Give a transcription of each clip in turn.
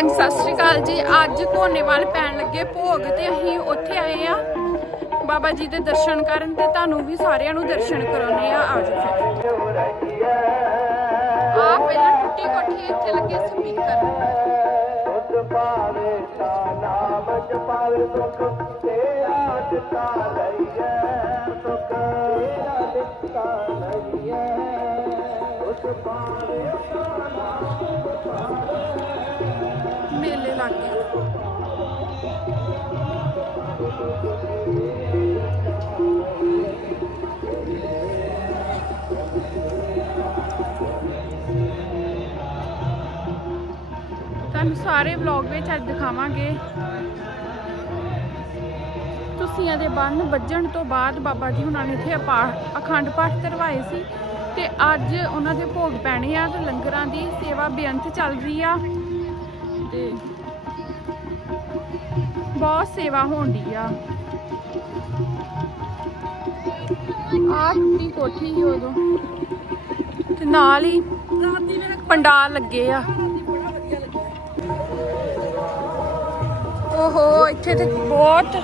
ਹਾਂਜੀ, ਸਤਿ ਸ਼੍ਰੀ ਅਕਾਲ ਜੀ। ਅੱਜ ਕੋਨੇਵਾਲ ਪੈਣ ਲੱਗੇ ਭੋਗ ਤੇ ਅਸੀਂ ਉੱਥੇ ਆਏ ਆ ਬਾਬਾ ਜੀ ਦੇ ਦਰਸ਼ਨ ਕਰਨ ਤੇ ਤੁਹਾਨੂੰ ਵੀ ਸਾਰਿਆਂ ਨੂੰ ਦਰਸ਼ਨ ਕਰਾਉਣੇ ਆ ਆਜੋ ਫਿਰ। ਆ ਪਹਿਲਾਂ ਟੁੱਟੀ ਕੋਠੀ ਇੱਥੇ ਲੱਗੇ ਸਪੀਕਰ। ਪਾਵੇ ਤਾ ਨਾਮ ਜਪਾਵੇ ਸੁਖ ਤੇਰਾ ਦਿੱਤਾ ਲਈਐ, ਸੁਖ ਤੇਰਾ ਦਿੱਤਾ ਲਈਐ। ਸੁਧ ਪਾਵੇ ਤਾ ਲੱਗ ਗਏ ਤੁਹਾਨੂੰ ਸਾਰੇ ਵਲੌਗ ਵਿੱਚ ਅੱਜ ਦਿਖਾਵਾਂਗੇ। ਤੁਸੀਆਂ ਦੇ ਬੰਨ ਵੱਜਣ ਤੋਂ ਬਾਅਦ ਬਾਬਾ ਜੀ ਹੁਣਾਂ ਨੇ ਇੱਥੇ ਅਖੰਡ ਪਾਠ ਕਰਵਾਏ ਸੀ ਤੇ ਅੱਜ ਉਹਨਾਂ ਦੇ ਭੋਗ ਪੈਣੇ ਆ ਤੇ ਲੰਗਰਾਂ ਦੀ ਸੇਵਾ ਬੇਅੰਤ ਚੱਲ ਰਹੀ ਆ। ਤੇ ਬਹੁਤ ਸੇਵਾ ਹੋਣੀ ਆ। ਆ ਟੁੱਟੀ ਕੋਠੀ ਸੀ ਉਦੋਂ। ਤੇ ਨਾਲ ਹੀ ਪੰਡਾਲ ਲੱਗੇ ਆ। ਓਹੋ, ਇੱਥੇ ਤੇ ਬਹੁਤ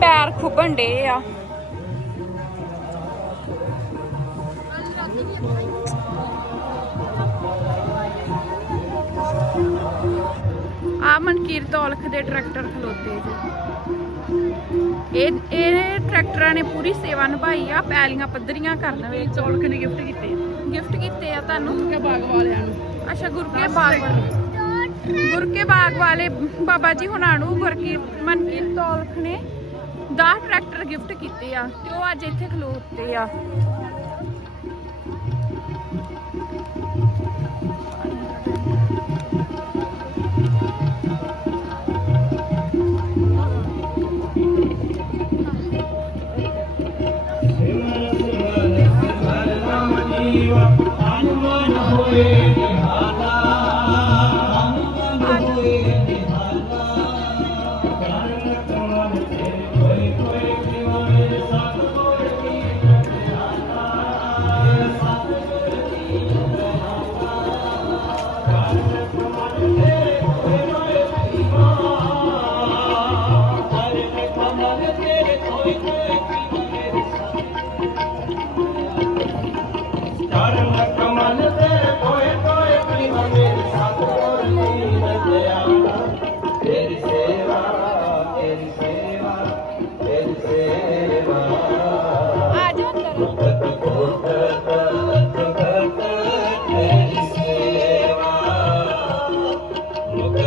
ਪੈਰ ਖੁੱਬਣ ਡੇ ਆ। ਆ ਮਨਕੀਰਤ ਔਲਖ ਦੇ ਟਰੈਕਟਰ ਖਲੋਤੇ ਜੀ। ਇਹ ਇਹ ਟਰੈਕਟਰਾਂ ਨੇ ਪੂਰੀ ਸੇਵਾ ਨਿਭਾਈ ਆ ਪੈਲੀਆਂ ਪੱਧਰੀਆਂ ਕਰਨ ਵਿੱਚ। ਔਲਖ ਨੇ ਗਿਫਟ ਕੀਤੇ? ਗਿਫਟ ਕੀਤੇ ਆ ਤੁਹਾਨੂੰ? ਗੁਰਕੇ ਬਾਗ ਵਾਲਿਆਂ ਨੂੰ। ਅੱਛਾ ਗੁਰਕੇ ਬਾਗ ਵਾਲੇ। ਗੁਰਕੇ ਬਾਗ ਵਾਲੇ ਬਾਬਾ ਜੀ ਹੁਣਾਂ ਨੂੰ ਗੁਰਕੀਰਤ ਮਨਕੀਰਤ ਔਲਖ ਨੇ 10 ਟਰੈਕਟਰ ਗਿਫਟ ਕੀਤੇ ਆ ਤੇ ਉਹ ਅੱਜ ਇੱਥੇ ਖਲੋਤੇ ਆ।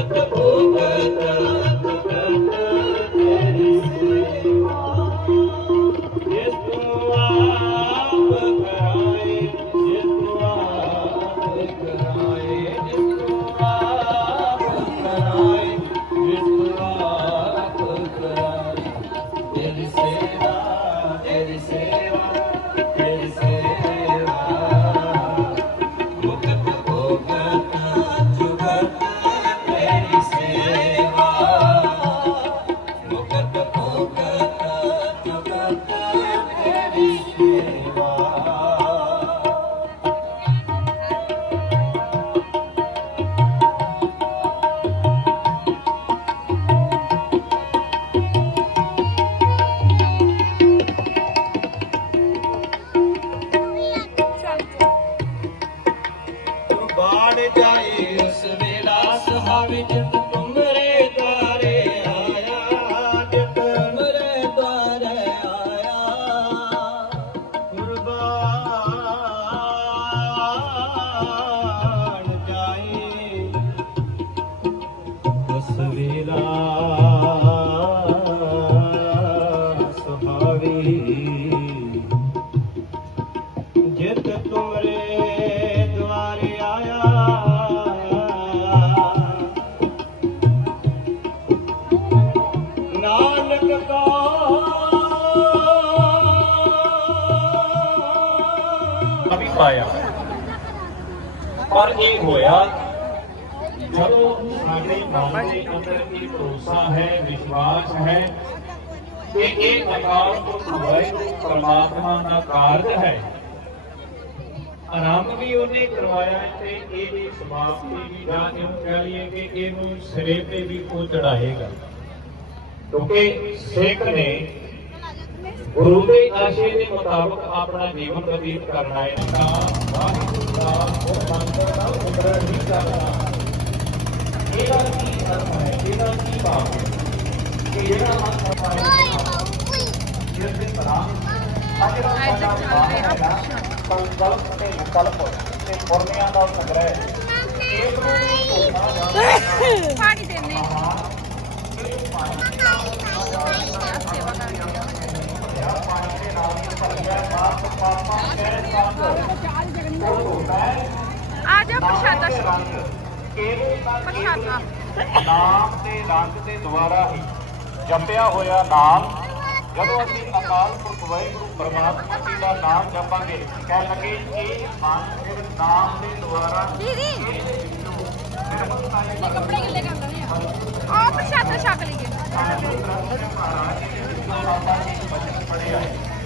ਮੁਕਤ ਭਗਤ ਪਾਇਆ ਪਰ ਇਹ ਹੋਇਆ ਜਦੋਂ ਸਾਡੇ ਮਨ ਦੇ ਅੰਦਰ ਇਹ ਭਰੋਸਾ ਹੈ ਵਿਸ਼ਵਾਸ ਹੈ ਕਿ ਇਹ ਅਕਾਲ ਪੁਰਖ ਵਾਹਿਗੁਰੂ ਪਰਮਾਤਮਾ ਦਾ ਕਾਰਜ ਹੈ ਆਰੰਭ ਵੀ ਉਹਨੇ ਕਰਵਾਇਆ ਹੈ ਤੇ ਇਹਦੀ ਸਮਾਪਤੀ ਵੀ ਜਾਂ ਇਹਨੂੰ ਕਹਿ ਲਈਏ ਕਿ ਇਹਨੂੰ ਸਿਰੇ ਤੇ ਵੀ ਉਹ ਚੜਾਏਗਾ ਕਿਉਂਕਿ ਸਿੱਖ ਨੇ ਗੁਰੂ ਦੇ ਆਸ਼ੇ ਦੇ ਮੁਤਾਬਕ ਆਪਣਾ ਜੀਵਨ ਬਤੀਤ ਕਰਨਾ ਹੈ। ਤਾਂ ਵਾਹਿਗੁਰੂ ਦਾ ਉਹ ਮੰਤਰ ਦਾ ਉਦਰਨ ਨਹੀਂ ਕਰਨਾ ਇਹਦਾ ਕੀ ਅਰਥ ਹੈ ਇਹਦਾ ਕੀ ਭਾਵ ਹੈ ਕਿ ਜਿਹੜਾ ਮੰਤਰ ਪਾਇਆ ਜਿਸ ਦੇ ਤਰ੍ਹਾਂ ਅੱਜ ਦਾ ਇੱਧਰ ਸਾਡਾ ਚੱਲ ਰਿਹਾ ਭਾਵ ਹੈ ਸੰਕਲਪ ਤੇ ਵਿਕਲਪ ਤੇ ਪੁਰਨਿਆਂ ਦਾ ਸੰਗ੍ਰਹਿ ਇਹ ਨੂੰ ਧੋਣਾ ਜਾਂ ਪਾਣੀ ਦੇਣੇ। ਆ ਜਾ ਪ੍ਰਸ਼ਾਦਾ ਪ੍ਰਸ਼ਾਦਾ। ਨਾਮ ਦੇ ਰੰਗ ਦੇ ਦੁਆਰਾ ਹੀ ਜਪਿਆ ਹੋਇਆ ਨਾਮ ਜਦੋਂ ਅਸੀਂ ਅਕਾਲ ਪੁਰਖ ਵਾਹਿਗੁਰੂ ਪਰਮਾਤਮਾ ਜੀ ਦਾ ਨਾਮ ਜਪਾਂਗੇ ਕਹਿ ਲਗੇ ਇਹ ਮਨ ਫਿਰ ਨਾਮ ਦੇ ਦੁਆਰਾ ਦੀਦੀ ਕੱਪੜੇ ਗਿੱਲੇ ਕਰ ਲੈਣੇ ਆ। ਆ ਪ੍ਰਸ਼ਾਦਾ ਛਕ ਲਈਏ।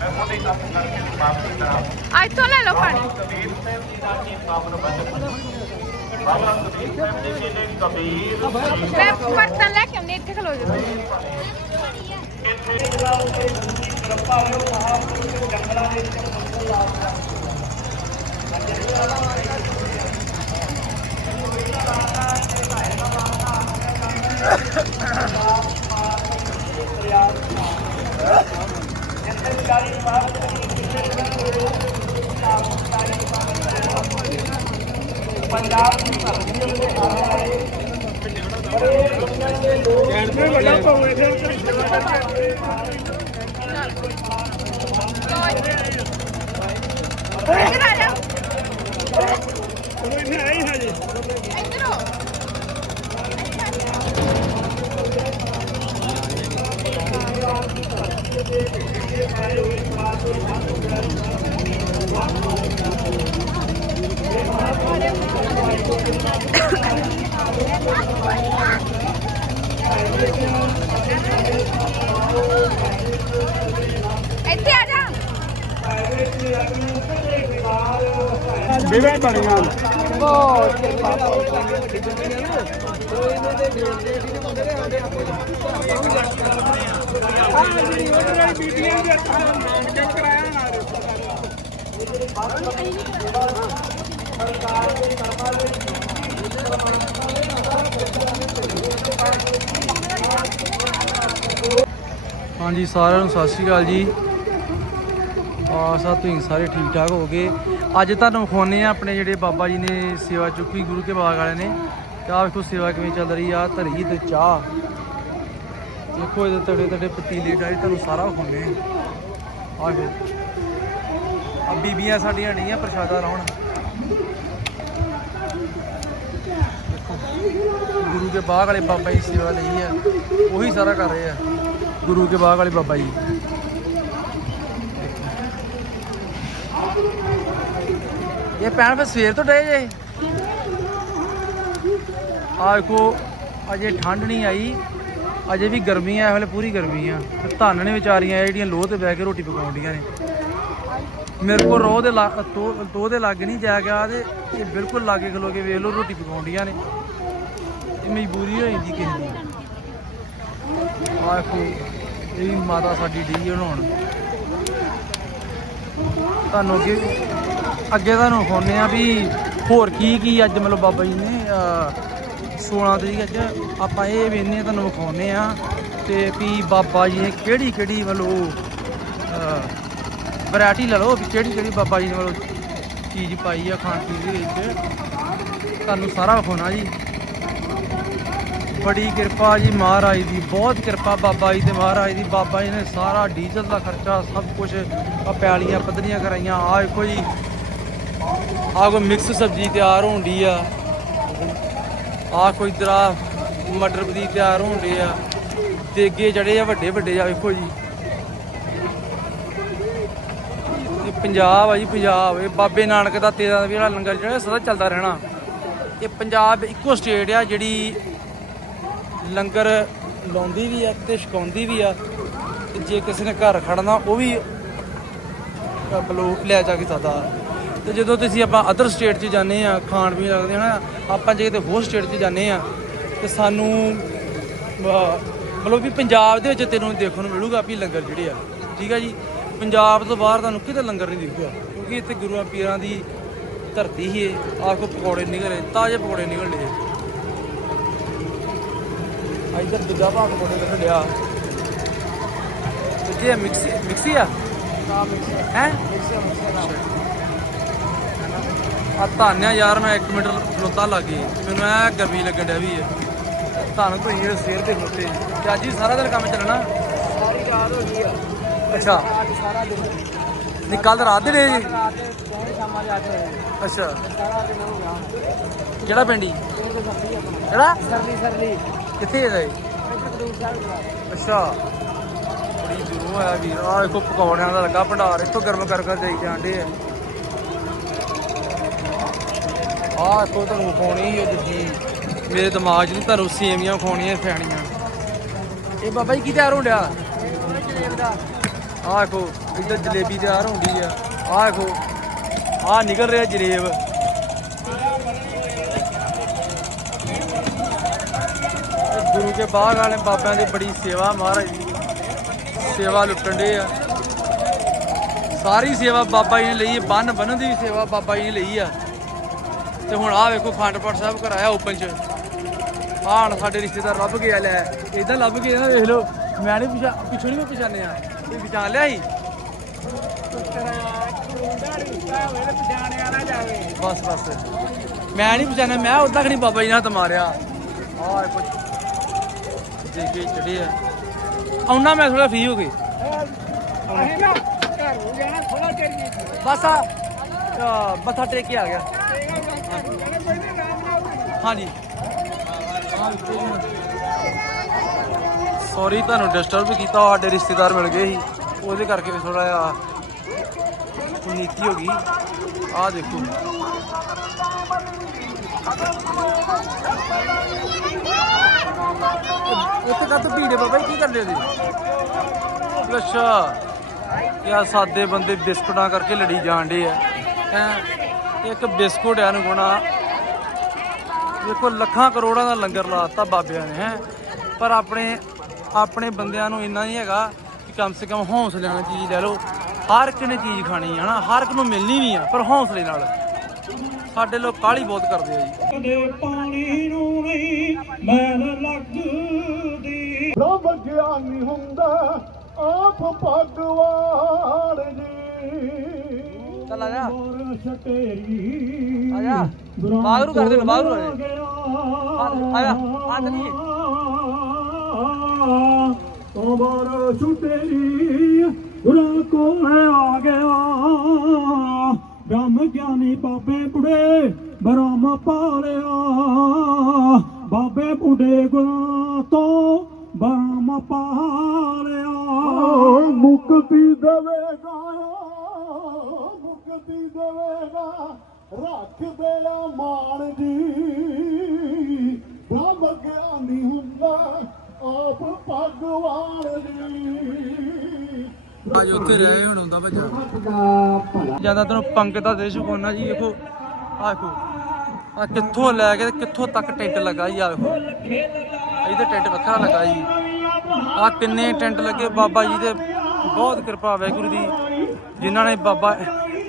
ਮੈਂ ਉਹਦੇ ਕੰਮ ਕਰਕੇ ਸਮਾਪਤੀ ਕਰਾਂ ਆ ਇੱਥੋਂ ਲੈ ਲਓ ਪਾਣੀ। ਕਬੀਰ ਸਾਹਿਬ ਜੀ ਦਾ ਕੀ ਸਾਬਨ ਬਚਨ ਬਾਬਾ ਕਬੀਰ ਸਾਹਿਬ ਜੀ ਕਹਿੰਦੇ ਕਬੀਰ ਮੈਂ ਬਰਤਨ ਲੈ ਕੇ ਆਉਂਦੀ ਇੱਥੇ ਖਲੋ ਜਾ ਇੱਧਰ ਵਿਵੇਂ ਬਣੀਆਂ? ਬੀਬੀਆਂ ਦੇ ਹੱਥਾਂ ਨਾਲ ਨਾਮ ਜਪ ਕਰਾਇਆ ਨਾਲ ਹਾਂਜੀ, ਸਾਰਿਆਂ ਨੂੰ ਸਤਿ ਸ਼੍ਰੀ ਅਕਾਲ ਜੀ। ਆਸਾ ਤੁਸੀਂ ਸਾਰੇ ਠੀਕ ਠਾਕ ਹੋਗੇ ਅੱਜ ਤੁਹਾਨੂੰ ਵਿਖਾਉਂਦੇ ਆ ਆਪਣੇ ਜਿਹੜੇ ਬਾਬਾ ਜੀ ਨੇ ਸੇਵਾ ਚੁੱਕੀ, ਗੁਰੂ ਕੇ ਬਾਗ ਵਾਲਿਆਂ ਨੇ। ਤੇ ਆਹ ਵੇਖੋ ਸੇਵਾ ਕਿਵੇਂ ਚੱਲ ਰਹੀ ਆ, ਧਰੀ ਤੇ ਚਾਹ। ਦੇਖੋ ਇਹਦੇ ਤੜੇ ਤੜੇ ਪਤੀਲੇ ਡਾਈ ਤੁਹਾਨੂੰ ਸਾਰਾ ਖਵਾਉਂਦੇ ਆ ਆਹ ਆ ਬੀਬੀਆਂ ਸਾਡੀਆਂ ਨਹੀਂ ਪ੍ਰਸ਼ਾਦਾ ਲਾਉਣ। ਦੇਖੋ, ਗੁਰੂ ਕੇ ਬਾਗ ਵਾਲੇ ਬਾਬਾ ਜੀ ਸੇਵਾ ਲਈ ਆ, ਉਹੀ ਸਾਰਾ ਕਰ ਰਹੇ ਆ, ਗੁਰੂ ਕੇ ਬਾਗ ਵਾਲੇ ਬਾਬਾ ਜੀ। ਇਹ ਪੈਣ ਫਿਰ ਸਵੇਰ ਤੋਂ ਡੇ ਜੇ। ਆ ਦੇਖੋ, ਅਜੇ ਠੰਡ ਨਹੀਂ ਆਈ। ਅਜੇ ਵੀ ਗਰਮੀ ਆ ਇਹ ਪੂਰੀ ਗਰਮੀ ਆ ਤੇ ਧੰਨ ਨੇ ਵਿਚਾਰੀਆਂ ਜਿਹੜੀਆਂ ਲੋਹ ਤੇ ਬਹਿ ਕੇ ਰੋਟੀ ਪਕਾਉਂਦੀਆਂ ਨੇ। ਮੇਰੇ ਕੋਲ ਰੋਹ ਦੇ ਲਾ- ਤੋ ਦੇ ਲੱਗ ਨਹੀਂ ਜਾ ਗਿਆ ਤੇ ਇਹ ਬਿਲਕੁਲ ਲਾਗੇ ਖਲੋ ਕੇ ਵੇਖ ਲਓ ਰੋਟੀ ਪਕਾਉਂਦੀਆਂ ਨੇ। ਇਹ ਮਜਬੂਰੀ ਹੋ ਜਾਂਦੀ ਕਿਸੇ ਦੀ। ਆਹ ਇਹ ਮਾਤਾ ਸਾਡੀ ਡੀ ਬਣਾਉਣ ਤੁਹਾਨੂੰ ਅੱਗੇ ਅੱਗੇ ਤੁਹਾਨੂੰ ਵਿਖਾਉਂਦੇ ਆ ਵੀ ਹੋਰ ਕੀ ਕੀ ਅੱਜ ਮਤਲਬ ਬਾਬਾ ਜੀ ਨੇ ਅਹ, 16 ਤਰੀਕ ਅੱਜ ਆਪਾਂ ਇਹ ਵੇਖਨੇ ਤੁਹਾਨੂੰ ਵਿਖਾਉਂਦੇ ਆ ਤੇ ਵੀ ਬਾਬਾ ਜੀ ਨੇ ਕਿਹੜੀ ਕਿਹੜੀ ਮਤਲਬ ਵੈਰਾਈਟੀ ਲੈ ਲਓ ਵੀ ਕਿਹੜੀ ਕਿਹੜੀ ਬਾਬਾ ਜੀ ਨੇ ਮਤਲਬ ਚੀਜ਼ ਪਾਈ ਆ ਖਾਣ ਪੀਣ ਦੇ ਵਿੱਚ। ਤੁਹਾਨੂੰ ਸਾਰਾ ਵਿਖਾਉਣਾ ਜੀ। ਬੜੀ ਕਿਰਪਾ ਜੀ ਮਹਾਰਾਜ ਦੀ, ਬਹੁਤ ਕਿਰਪਾ ਬਾਬਾ ਜੀ ਤੇ ਮਹਾਰਾਜ ਦੀ। ਬਾਬਾ ਜੀ ਨੇ ਸਾਰਾ ਡੀਜ਼ਲ ਦਾ ਖਰਚਾ, ਸਭ ਕੁਝ ਆ ਪੈਲੀਆਂ ਪੱਧਰੀਆਂ ਕਰਾਈਆਂ। ਆ ਦੇਖੋ ਜੀ ਆ ਕੋਈ ਮਿਕਸ ਸਬਜ਼ੀ ਤਿਆਰ ਹੋਣ ਡਈ ਆ। ਆ ਕੋਈ ਦਰਾ ਮਟਰ ਪਨੀਰ ਤਿਆਰ ਹੋਣ ਡੇ ਆ। ਤੇ ਅੱਗੇ ਜੜੇ ਆ, ਵੱਡੇ ਵੱਡੇ ਆ ਵੇਖੋ ਜੀ। ਇਹ ਪੰਜਾਬ ਆ ਜੀ, ਪੰਜਾਬ। ਇਹ ਬਾਬੇ ਨਾਨਕ ਦਾ ਤੇਰਾ ਦਾ ਵੀ ਜਿਹੜਾ ਲੰਗਰ ਜਿਹੜਾ ਸਦਾ ਚੱਲਦਾ ਰਹਿਣਾ। ਇਹ ਪੰਜਾਬ ਇੱਕੋ ਸਟੇਟ ਆ ਜਿਹੜੀ ਲੰਗਰ ਲਾਉਂਦੀ ਵੀ ਆ ਤੇ ਛਕਾਉਂਦੀ ਵੀ ਆ ਤੇ ਜੇ ਕਿਸੇ ਨੇ ਘਰ ਖੜਨਾ, ਉਹ ਵੀ ਬਲੋ ਲੈ ਜਾ ਕੇ ਸਕਦਾ ਤੇ ਜਦੋਂ ਤੁਸੀਂ ਆਪਾਂ ਅਦਰ ਸਟੇਟ 'ਚ ਜਾਂਦੇ ਆ, ਖਾਣ ਪੀਣ ਲੱਗਦੇ ਹਨਾ, ਆਪਾਂ ਜੇ ਕਿਤੇ ਹੋਰ ਸਟੇਟ 'ਚ ਜਾਂਦੇ ਆ, ਤੇ ਸਾਨੂੰ ਮਤਲਬ ਵੀ ਪੰਜਾਬ ਦੇ ਵਿੱਚ ਤੈਨੂੰ ਦੇਖਣ ਨੂੰ ਮਿਲੂਗਾ ਵੀ ਲੰਗਰ ਜਿਹੜੇ ਆ। ਠੀਕ ਆ ਜੀ? ਪੰਜਾਬ ਤੋਂ ਬਾਹਰ ਤੁਹਾਨੂੰ ਕਿਤੇ ਲੰਗਰ ਨਹੀਂ ਦਿਖੂਗਾ ਕਿਉਂਕਿ ਇੱਥੇ ਗੁਰੂਆਂ, ਪੀਰਾਂ ਦੀ ਧਰਤੀ ਹੀ ਹੈ ਆਖੋ ਪਕੌੜੇ ਨਿਕਲ ਰਹੇ ਤਾਜ਼ੇ ਪਕੌੜੇ ਨਿਕਲ ਰਹੇ ਆ। ਇੱਧਰ ਦੂਜਾ ਭਾਗ ਤੇ ਮਿਕਸੀ ਮਿਕਸੀ ਆ? ਹੈ ਆ। ਧੰਨਿਆ ਯਾਰ ਮੈਂ 1 ਮਿੰਟ ਖਲੋਤਾ ਲੱਗ। ਗਈ ਮੈਨੂੰ ਐ ਗਰਮੀ ਲੱਗਣ ਡਿਆ ਵੀ ਹੈ ਧੰਨ ਤੋਂ ਜਿਹੜੇ ਸਵੇਰ ਦੇ ਖਲੋਤੇ ਤੇ ਅੱਜ ਹੀ ਸਾਰਾ ਦਿਨ ਕੰਮ ਚੱਲਣਾ? ਸਾਰੀ ਰਾਤ ਹੋ ਗਈ ਆ। ਅੱਛਾ। ਸਾਰਾ ਦਿਨ। ਨਹੀਂ ਕੱਲ ਰਾਤ ਦੇ ਰਹੇ ਜੀ ਰਾਤ ਦੇ ਪੌਣੇ ਸ਼ਾਮਾਂ ਜਾ ਕੇ ਹੋਏ ਅੱਛਾ। ਸਾਰਾ ਦਿਨ ਹੋ ਗਿਆ। ਕਿਹੜਾ ਪਿੰਡੀ ਕਿਹੜਾ? ਸਰਲੀ ਸਰਲੀ। ਕਿੱਥੇ ਹੈ ਅੱਛਾ। ਬੜੀ ਦੂਰੋਂ ਆਇਆ ਵੀਰ। ਆ ਦੇਖੋ, ਪਕੌੜਿਆਂ ਦਾ ਲੱਗਾ ਭੰਡਾਰ। ਇੱਥੋਂ ਗਰਮ ਕਰ ਕਰ ਦੇਈ ਜਾਂਦੇ ਆ। ਆ ਦੇਖੋ, ਤੁਹਾਨੂੰ ਵਿਖਾਉਣੀ ਸੀ ਜੀ। ਮੇਰੇ ਦਿਮਾਗ 'ਚ ਨਹੀਂ, ਤੁਹਾਨੂੰ ਸੇਵੀਆਂ ਖਾਣੀਆਂ ਫੈਣੀਆਂ ਇਹ ਬਾਬਾ ਜੀ ਕੀ ਤਿਆਰ ਹੋਣ ਡਿਆ? ਆ ਦੇਖੋ, ਇੱਧਰ ਜਲੇਬੀ ਤਿਆਰ ਹੁੰਦੀ ਆ। ਆ ਦੇਖੋ ਆ ਨਿਕਲ ਰਿਹਾ ਜਲੇਬ। ਗੁਰੂ ਕੇ ਬਾਗ ਵਾਲੇ ਬਾਬਿਆਂ ਦੀ ਬੜੀ ਸੇਵਾ ਮਹਾਰਾਜ ਜੀ ਸੇਵਾ ਲੁੱਟਣ ਦੇ ਆ। ਸਾਰੀ ਸੇਵਾ ਬਾਬਾ ਜੀ ਨੇ ਲਈ ਹੈ ਬੰਨ ਦੀ ਸੇਵਾ ਬਾਬਾ ਜੀ ਨੇ ਲਈ ਆ। ਤੇ ਹੁਣ ਆਹ ਵੇਖੋ ਖੰਡਪੜ ਸਾਹਿਬ ਕਰਾਇਆ ਓਪਨ ਚ। ਆਹ ਸਾਡੇ ਰਿਸ਼ਤੇਦਾਰ ਲੱਭ ਗਿਆ, ਲੈ। ਇਦਾਂ ਲੱਭ ਗਿਆ ਨਾ, ਵੇਖ ਲਓ। ਮੈਂ ਨਹੀਂ ਪਿਛਾ, ਪਿੱਛੋਂ ਨਹੀਂ ਮੈਂ ਪਛਾਣਿਆ। ਇਹ ਪਛਾਣ ਲਿਆ ਸੀ? ਬਸ ਬਸ। ਮੈਂ ਨਹੀਂ ਪਛਾਣਿਆ, ਮੈਂ ਉਦਾਂ ਖਣੀ ਬਾਬਾ ਜੀ ਨਾਲ ਹੱਥ ਮਾਰਿਆ। ਆਹ ਚੜੇ ਆ। ਆਉਣਾ ਮੈਂ ਥੋੜਾ ਫ੍ਰੀ ਹੋ ਗਈ ਅਸੀਂ ਨਾ ਘਰ ਨੂੰ ਜਾਣਾ ਥੋੜਾ ਚਿਰ ਹੀ। ਬਸ ਆ ਆ, ਮੱਥਾ ਟੇਕ ਕੇ ਆ ਗਿਆ। ਹਾਂਜੀ। ਸੌਰੀ ਤੁਹਾਨੂੰ ਡਿਸਟਰਬ ਕੀਤਾ ਸਾਡੇ ਰਿਸ਼ਤੇਦਾਰ ਮਿਲ ਗਏ ਸੀ। ਉਹਦੇ ਕਰਕੇ ਵੀ ਥੋੜਾ ਜਿਹਾ ਨੀਤੀ ਹੋ ਗਈ। ਆਹ ਦੇਖੋ। ਇੱਥੇ ਕਾ ਭੀੜ ਬਾਬਾ ਜੀ? ਕੀ ਕਰਦੇ ਹੋ ਜੀ ਅੱਛਾ। ਯਾ ਸਾਦੇ ਬੰਦੇ ਬਿਸਕੁਟਾਂ ਕਰਕੇ ਲੜੀ ਜਾਂਦੇ ਆ। ਹੈਂ? ਇੱਕ ਬਿਸਕੁਟ ਆ ਨੂੰ ਗੁਣਾ। ਦੇਖੋ, ਲੱਖਾਂ ਕਰੋੜਾਂ ਦਾ ਲੰਗਰ ਲਾਤਾ ਬਾਬਿਆਂ ਨੇ, ਹੈ? ਪਰ ਆਪਣੇ ਆਪਣੇ ਬੰਦਿਆਂ ਨੂੰ ਇੰਨਾ ਨਹੀਂ ਹੈਗਾ ਕਿ ਕਮ ਸੇ ਕਮ ਹੌਸਲੇ ਨਾਲ ਚੀਜ਼ ਲੈ ਲਓ। ਹਰ ਇੱਕ ਨੇ ਚੀਜ਼ ਖਾਣੀ ਹੈ ਨਾ ਹਰ ਇੱਕ ਨੂੰ ਮਿਲਣੀ ਵੀ ਆ, ਪਰ ਹੌਸਲੇ ਨਾਲ। ਸਾਡੇ ਲੋਕ ਕਾਹਲੀ ਬਹੁਤ ਕਰਦੇ ਆ ਜੀ। ਕਦੇ ਪਾਣੀ ਨੂੰ ਨਹੀਂ ਮੈਲ ਲੱਗਦੀ। ਰੱਬ ਗਿਆਨੀ ਹੁੰਦਾ ਆਪ ਭਗਵਾਨ ਜੀ। ਚੱਲ ਆ ਜਾ। ਆ ਜਾ। ਬਾਗਰੂ ਕਰ ਦੇ ਬਾਗਰੂ ਆ ਜਾ। ਆ ਚਲੀਏ ਤੋਬਰ ਛੁਟੇਰੀ ਗੁਰਾਂ ਕੋਲੇ ਆ ਗਿਆ। ਬ੍ਰਹਮ ਗਿਆਨੀ ਬਾਬੇ ਬੁੜੇ, ਬ੍ਰਹਮ ਪਾਲਿਆ। ਬਾਬੇ ਬੁੜੇ ਗੁਰਾਂ ਤੋਂ ਬ੍ਰਹਮ ਪਾਲਿਆ। ਮੁਕਤੀ ਦੇਵੇਗਾ ਮੁਕਤੀ ਦੇਵੇਗਾ। ਰੱਖ ਦੇ ਮਾਣ ਜੀ। ਬ੍ਰਹਮ ਗਿਆਨੀ ਹੁੰਦਾ, ਆਪ ਭਗਵਾਨ ਜੀ। ਅੱਜ ਉੱਥੇ ਰਹੇ ਹੁਣ ਹੁੰਦਾ ਭੱਜਾ। ਜ਼ਿਆਦਾ ਤੈਨੂੰ ਪੰਕਤ ਦਾ ਦੇਸ਼ ਕੋਨਾ ਜੀ ਵੇਖੋ ਆ ਦੇਖੋ। ਆ ਕਿੱਥੋਂ ਲੈ ਕੇ ਕਿੱਥੋਂ ਤੱਕ ਟੈਂਟ ਲੱਗਾ ਜੀ ਆ ਵੇਖੋ ਇਹਦੇ ਟੈਂਟ ਵੱਖਰਾ ਲੱਗਾ ਜੀ। ਆ ਕਿੰਨੇ ਟੈਂਟ ਲੱਗੇ ਬਾਬਾ ਜੀ ਦੇ। ਬਹੁਤ ਕਿਰਪਾ ਵਾਹਿਗੁਰੂ ਦੀ, ਜਿਨ੍ਹਾਂ ਨੇ ਬਾਬਾ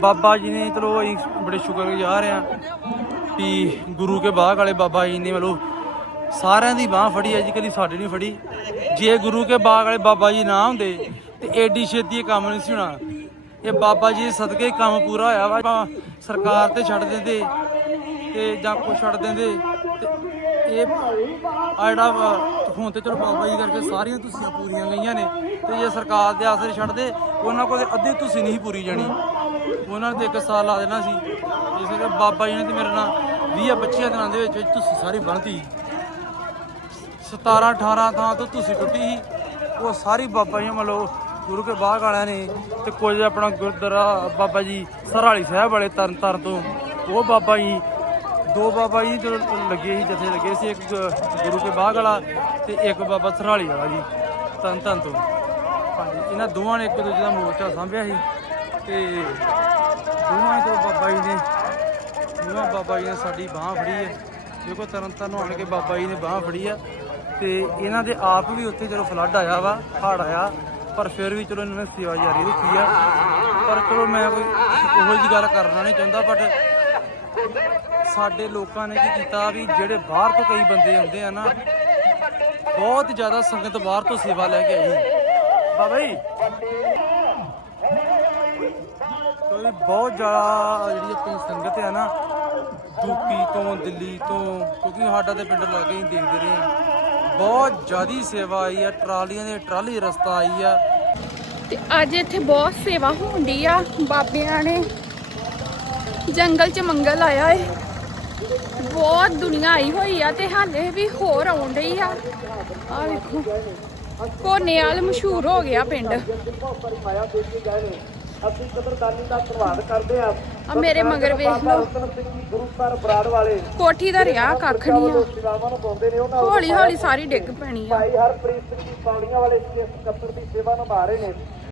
ਬਾਬਾ ਜੀ ਨੇ ਚਲੋ ਅਸੀਂ ਬੜੇ ਸ਼ੁਕਰਗੁਜ਼ਾਰ ਆ ਵੀ ਗੁਰੂ ਕੇ ਬਾਗ ਵਾਲੇ ਬਾਬਾ ਜੀ ਨੇ ਮਤਲਬ ਸਾਰਿਆਂ ਦੀ ਬਾਹ ਫੜੀ ਹੈ ਜੀ, ਕਦੀ ਸਾਡੇ ਨਹੀਂ ਫੜੀ। ਜੇ ਗੁਰੂ ਕੇ ਬਾਗ ਵਾਲੇ ਬਾਬਾ ਜੀ ਨਾ ਹੁੰਦੇ ਤੇ ਏਡੀ ਛੇਤੀ ਇਹ ਕੰਮ ਨਹੀਂ ਸੀ ਹੋਣਾ। ਇਹ ਬਾਬਾ ਜੀ ਦੇ ਸਦਕੇ ਹੀ ਕੰਮ ਪੂਰਾ ਹੋਇਆ ਵਾ ਸਰਕਾਰ ਤੇ ਛੱਡ ਦਿੰਦੇ ਤੇ ਜਾਂ ਕੁਛ ਛੱਡ ਦਿੰਦੇ ਤੇ ਇਹ ਆ ਜਿਹੜਾ ਵਾ, ਹੁਣ ਤੇ ਚਲੋ ਬਾਬਾ ਜੀ ਕਰਕੇ ਸਾਰੀਆਂ ਤੁਸੀਂ ਪੂਰੀਆਂ ਗਈਆਂ ਨੇ ਤੇ ਜੇ ਸਰਕਾਰ ਦੇ ਆਸਰੇ ਛੱਡਦੇ ਉਹਨਾਂ ਕੋਲ ਅੱਧੀ ਤੁਸੀਂ ਨਹੀਂ ਪੂਰੀ ਜਾਣੀ। ਉਹਨਾਂ ਨੇ ਤੇ ਇੱਕ ਸਾਲ ਲਾ ਦੇਣਾ ਸੀ। ਇਸ ਕਰਕੇ ਬਾਬਾ ਜੀ ਨੇ ਤੇ ਮੇਰੇ ਨਾਲ 20 25 ਦਿਨਾਂ ਦੇ ਵਿੱਚ ਵਿੱਚ ਤੁਸੀਂ ਸਾਰੀ ਬਣਤੀ। 17 18 ਥਾਂ ਤੋਂ ਤੁਸੀਂ ਟੁੱਟੀ ਸੀ। ਉਹ ਸਾਰੀ ਬਾਬਾ ਜੀ ਮਤਲਬ ਗੁਰੂ ਕੇ ਬਾਗ ਵਾਲਿਆਂ ਨੇ ਤੇ ਕੁਝ ਆਪਣਾ ਗੁਰਦੁਆਰਾ ਬਾਬਾ ਜੀ ਸਰਹਾਲੀ ਸਾਹਿਬ ਵਾਲੇ ਤਰਨ ਤਾਰਨ ਤੋਂ, ਉਹ ਬਾਬਾ ਜੀ, ਦੋ ਬਾਬਾ ਜੀ ਜਦੋਂ ਲੱਗੇ ਸੀ, ਜਥੇ ਲੱਗੇ ਸੀ ਇੱਕ ਗੁਰੂ ਕੇ ਬਾਗ ਵਾਲਾ ਤੇ ਇੱਕ ਬਾਬਾ ਸਰਹਾਲੀ ਵਾਲਾ ਜੀ, ਤਰਨ ਤਾਰਨ ਤੋਂ। ਹਾਂਜੀ, ਇਹਨਾਂ ਦੋਵਾਂ ਨੇ ਇੱਕ ਦੂਜੇ ਦਾ ਮੋਰਚਾ ਸਾਂਭਿਆ ਸੀ ਤੇ ਦੋਵਾਂ ਤੋਂ ਬਾਬਾ ਜੀ ਨੇ, ਦੋਵਾਂ ਬਾਬਾ ਜੀ ਨੇ ਸਾਡੀ ਬਾਹ ਫੜੀ ਹੈ। ਦੇਖੋ ਤਰਨ ਤਾਰਨ ਆਣ ਕੇ ਬਾਬਾ ਜੀ ਨੇ ਬਾਹ ਫੜੀ ਆ ਤੇ ਇਹਨਾਂ ਦੇ ਆਪ ਵੀ ਉੱਥੇ ਜਦੋਂ ਫਲੱਡ ਆਇਆ ਵਾ, ਹੜ੍ਹ ਆਇਆ ਪਰ ਫਿਰ ਵੀ ਚਲੋ ਇਹਨਾਂ ਨੇ ਸੇਵਾ ਜਾਰੀ ਰੱਖੀ ਆ। ਪਰ ਚਲੋ ਮੈਂ ਕੋਈ ਉਹੋ ਜਿਹੀ ਗੱਲ ਕਰਨਾ ਨਹੀਂ ਚਾਹੁੰਦਾ ਬਟ ਸਾਡੇ ਲੋਕਾਂ ਨੇ ਕੀ ਕੀਤਾ ਵੀ ਜਿਹੜੇ ਬਾਹਰ ਤੋਂ ਕਈ ਬੰਦੇ ਆਉਂਦੇ ਆ ਨਾ, ਬਹੁਤ ਜ਼ਿਆਦਾ ਸੰਗਤ ਬਾਹਰ ਤੋਂ ਸੇਵਾ ਲੈ ਕੇ ਆਈ। ਬਾਬਾ ਜੀ। ਕੋਈ ਬਹੁਤ ਜ਼ਿਆਦਾ ਜਿਹੜੀ ਆਪਣੀ ਸੰਗਤ ਹੈ ਨਾ ਯੂਪੀ ਤੋਂ, ਦਿੱਲੀ ਤੋਂ, ਕਿਉਂਕਿ ਸਾਡਾ ਤੇ ਪਿੰਡ ਲਾਗੇ ਹੀ ਦੇਖਦੇ ਰਹੇ ਹਾਂ। ਬਹੁਤ ਜ਼ਿਆਦੀ ਸੇਵਾ ਆਈ ਆ ਟਰਾਲੀਆਂ ਦੇ ਟਰਾਲੀ ਰਸਤਾ ਆਈ ਆ ਤੇ ਅੱਜ ਇੱਥੇ ਬਹੁਤ ਸੇਵਾ ਹੁੰਦੀ ਆ, ਬਾਬਿਆਂ ਨੇ। ਜੰਗਲ 'ਚ ਮੰਗਲ ਆਇਆ ਏ। ਬਹੁਤ ਦੁਨੀਆ ਆਈ ਹੋਈ ਆ ਤੇ ਹਾਲੇ ਵੀ ਹੋਰ ਆਉਣ ਡਈ ਆ। ਆ ਵੇਖੋ ਕੋਨੇਵਾਲ ਮਸ਼ਹੂਰ ਹੋ ਗਿਆ ਪਿੰਡ। ਅਸੀਂ ਕਬਰਦਾਨੀ ਦਾ ਧੰਨਵਾਦ ਕਰਦੇ ਹਾਂ। ਆ ਮੇਰੇ ਮਗਰ ਵੇਖ ਲਓ। ਗੁਰੂ ਘਰ ਬਰਾੜ ਵਾਲੇ ਕੋਠੀ ਦਾ ਰਿਆ ਕੱਖ ਨਹੀਂ ਆ। ਸੇਵਾਵਾਂ ਨੂੰ ਪਾਉਂਦੇ ਨੇ ਉਹਨਾਂ ਹੌਲੀ ਹੌਲੀ ਸਾਰੀ ਡਿੱਗ ਪੈਣੀ ਆ। ਭਾਈ ਹਰਪ੍ਰੀਤ ਸਿੰਘ ਜੀ ਪੌੜੀਆਂ ਵਾਲੇ ਇਸ ਸਕੱਤਰ ਦੀ ਸੇਵਾ ਨਿਭਾ ਰਹੇ ਨੇ।